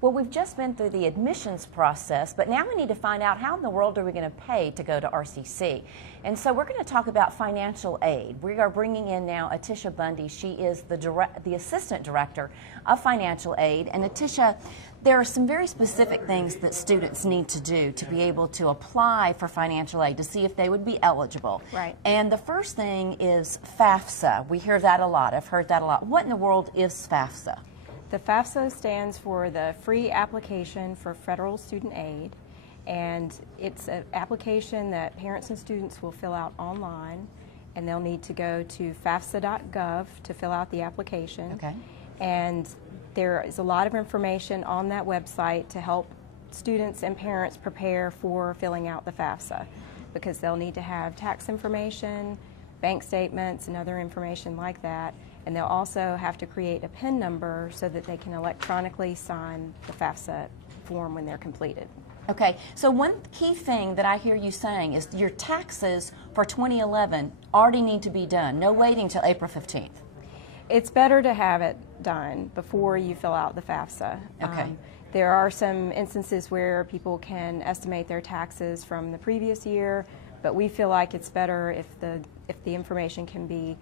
Well, we've just been through the admissions process, but now we need to find out how in the world are we going to pay to go to RCC. And so we're going to talk about financial aid. We are bringing in now Atticia Bundy. She is the Assistant Director of Financial Aid. And Atticia, there are some very specific things that students need to do to be able to apply for financial aid to see if they would be eligible. Right. And the first thing is FAFSA. We hear that a lot. I've heard that a lot. What in the world is FAFSA? The FAFSA stands for the Free Application for Federal Student Aid, and it's an application that parents and students will fill out online, and they'll need to go to FAFSA.gov to fill out the application. Okay. And there is a lot of information on that website to help students and parents prepare for filling out the FAFSA, because they'll need to have tax information, bank statements, and other information like that. And they'll also have to create a PIN number so that they can electronically sign the FAFSA form when they're completed. Okay, so one key thing that I hear you saying is your taxes for 2011 already need to be done. No waiting till April 15th. It's better to have it done before you fill out the FAFSA. Okay. There are some instances where people can estimate their taxes from the previous year, but we feel like it's better if the information can be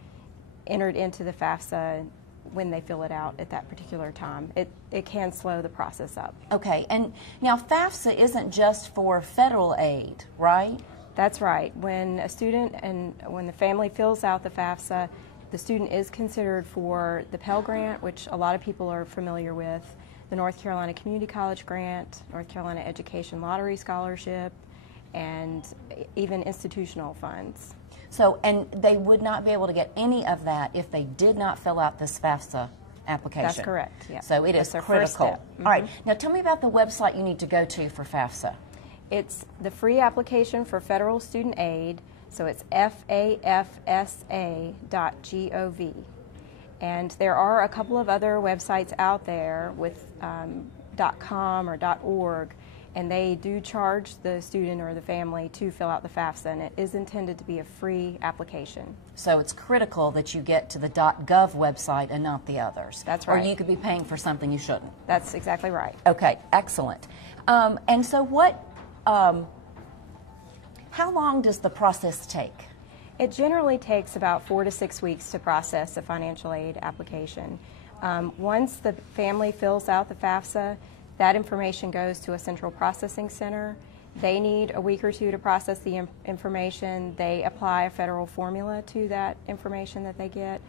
entered into the FAFSA when they fill it out at that particular time. It can slow the process up. Okay, and now FAFSA isn't just for federal aid, right? That's right. When a student and when the family fills out the FAFSA, the student is considered for the Pell Grant, which a lot of people are familiar with, the North Carolina Community College Grant, North Carolina Education Lottery Scholarship, and even institutional funds. So, and they would not be able to get any of that if they did not fill out this FAFSA application. That's correct, yeah. So it is That's their first critical. step. All right, now tell me about the website you need to go to for FAFSA. It's the Free Application for Federal Student Aid, so it's FAFSA.gov. And there are a couple of other websites out there with .com or .org, and they do charge the student or the family to fill out the FAFSA, and it is intended to be a free application. So it's critical that you get to the .gov website and not the others. That's right. Or you could be paying for something you shouldn't. That's exactly right. Okay, excellent. And so what, how long does the process take? It generally takes about 4 to 6 weeks to process a financial aid application. Once the family fills out the FAFSA, that information goes to a central processing center. They need a week or two to process the information. They apply a federal formula to that information that they get,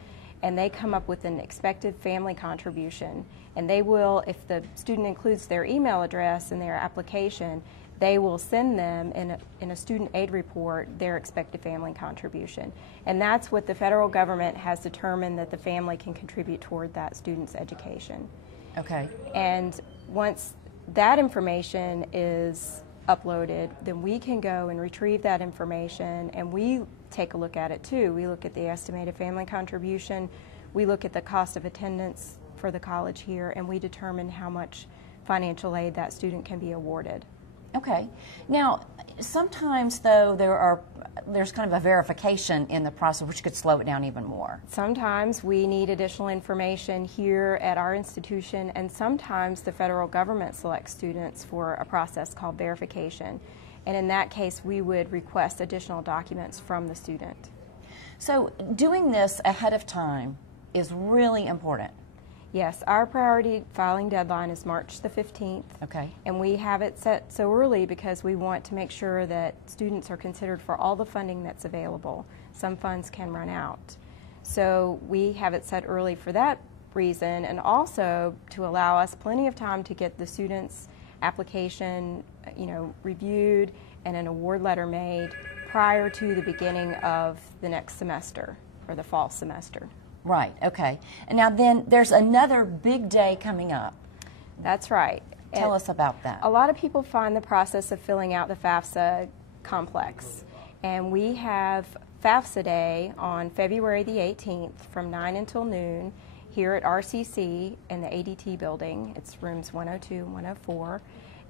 and they come up with an expected family contribution. And they will, if the student includes their email address in their application, they will send them in a student aid report their expected family contribution. And that's what the federal government has determined that the family can contribute toward that student's education. Okay. And once that information is uploaded, then we can go and retrieve that information, and we take a look at it too. We look at the estimated family contribution, we look at the cost of attendance for the college here, and we determine how much financial aid that student can be awarded. Okay. Now, sometimes though there's kind of a verification in the process which could slow it down even more. Sometimes we need additional information here at our institution, and sometimes the federal government selects students for a process called verification. And in that case, we would request additional documents from the student. So doing this ahead of time is really important. Yes, our priority filing deadline is March the 15th. Okay. And we have it set so early because we want to make sure that students are considered for all the funding that's available. Some funds can run out. So we have it set early for that reason, and also to allow us plenty of time to get the student's application, reviewed and an award letter made prior to the beginning of the next semester or the fall semester. Right, okay. And now then there's another big day coming up. That's right. Tell us about that. A lot of people find the process of filling out the FAFSA complex. And we have FAFSA Day on February the 18th from 9 until noon here at RCC in the ADT building. It's rooms 102 and 104.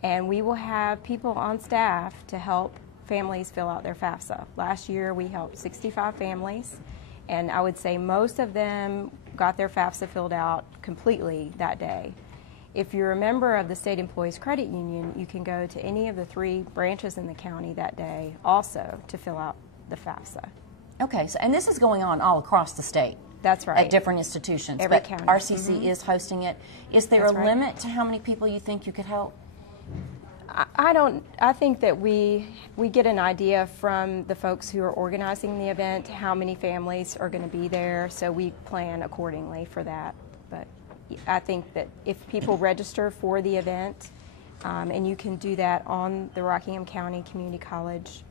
And we will have people on staff to help families fill out their FAFSA. Last year we helped 65 families, and I would say most of them got their FAFSA filled out completely that day. If you're a member of the State Employees Credit Union, you can go to any of the 3 branches in the county that day also to fill out the FAFSA. Okay, so, and this is going on all across the state. That's right. At different institutions. Every but county. RCC is hosting it. Is there That's a right. limit to how many people you think you could help? I think that we get an idea from the folks who are organizing the event how many families are going to be there, so we plan accordingly for that. But I think that if people register for the event, and you can do that on the Rockingham County Community College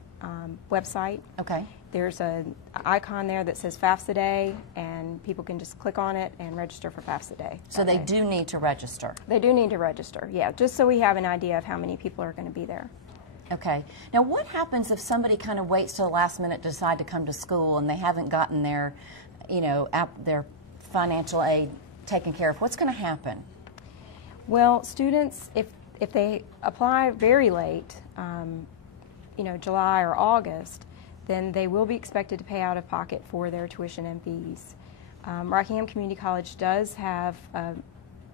website. Okay. There's an icon there that says FAFSA Day, and people can just click on it and register for FAFSA Day. So they do need to register? They do need to register, yeah, just so we have an idea of how many people are going to be there. Okay. Now, what happens if somebody kind of waits till the last minute to decide to come to school and they haven't gotten their, their financial aid taken care of? What's going to happen? Well, students, if they apply very late, July or August, then they will be expected to pay out of pocket for their tuition and fees. Rockingham Community College does have a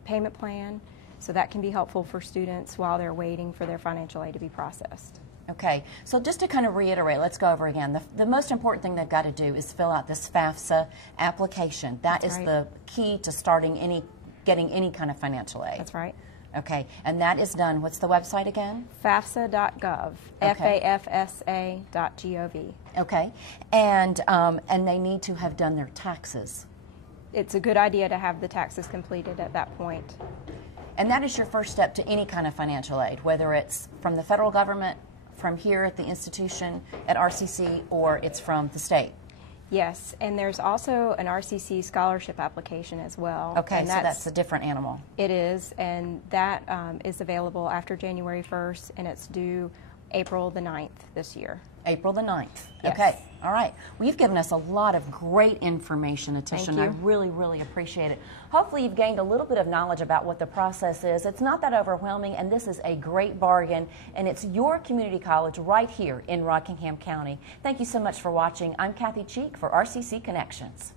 payment plan, so that can be helpful for students while they're waiting for their financial aid to be processed. Okay, so just to kind of reiterate, let's go over again. The most important thing they've got to do is fill out this FAFSA application. That is the key to getting any kind of financial aid. That's right. Okay, and that is done. What's the website again? FAFSA.gov, Okay. FAFSA.gov. Okay, and they need to have done their taxes. It's a good idea to have the taxes completed at that point. And that is your first step to any kind of financial aid, whether it's from the federal government, from here at the institution at RCC, or it's from the state. Yes, and there's also an RCC scholarship application as well. Okay, and so that's a different animal. It is, and that is available after January 1st, and it's due April the 9th this year. April the 9th. Yes. Okay, all right. Well, you've given us a lot of great information, Atticia, and I you. really, really appreciate it. Hopefully you've gained a little bit of knowledge about what the process is. It's not that overwhelming, and this is a great bargain, and it's your community college right here in Rockingham County. Thank you so much for watching. I'm Kathy Cheek for RCC Connections.